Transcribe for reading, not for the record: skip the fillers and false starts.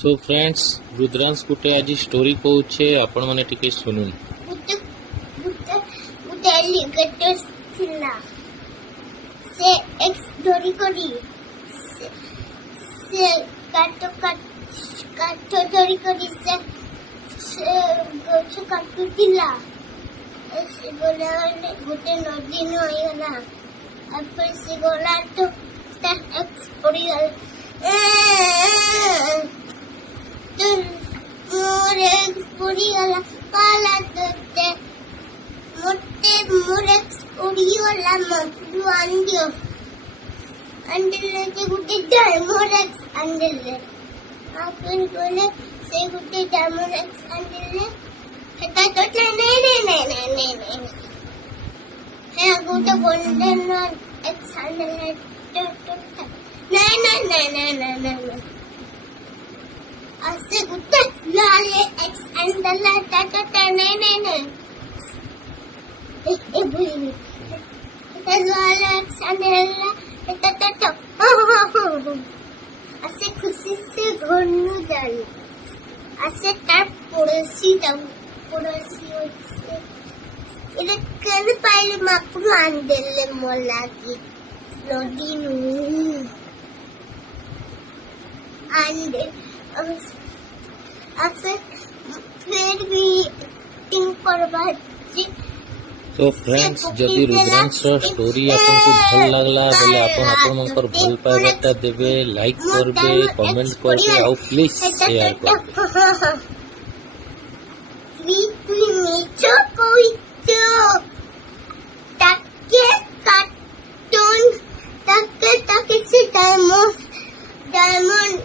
So friends Rudransh गुटे आज story कहूचे आपण माने टिके सुनुन। गुटे एलिगेटर थिला से एक स्टोरी करी से काटो धरी करी से गछ काटुतिला से गोला गुटे नदी न होइला अपन से गोला तो एक्सपोरियल मोरे एक्सपोरियल काला तो मोटे मोरे एक्सपोरियल मधु आंदियो अंडले के गुटे डायमोरेक्स अंडले अपन बोले से गुटे डायमोरेक्स अंडले हेता तो नहीं है गुटे गोल्डन एक्स अंडले तो नहीं ऐसे गुटे लाल एक्स अंडले तो नहीं ए बुली हेता लाल एक्स अंडले ऐसे खुशी से घर नु जाई ऐसे तार पड़ोसी होते इधर कल पाइले मापुर आंदेले मोला की नदी नु आंदे ऐसे फिर भी टिंग परबाजी। तो फ्रेंड्स जदि रुद्रांश स्टोरी आपन को भल लागला बोले आपन मनकर भल पाइबाटा देबे, लाइक करबे, कमेंट करबे और प्लीज शेयर करबे। तुई नीचो कोइचो ताके कार्टून ताके से डायमंड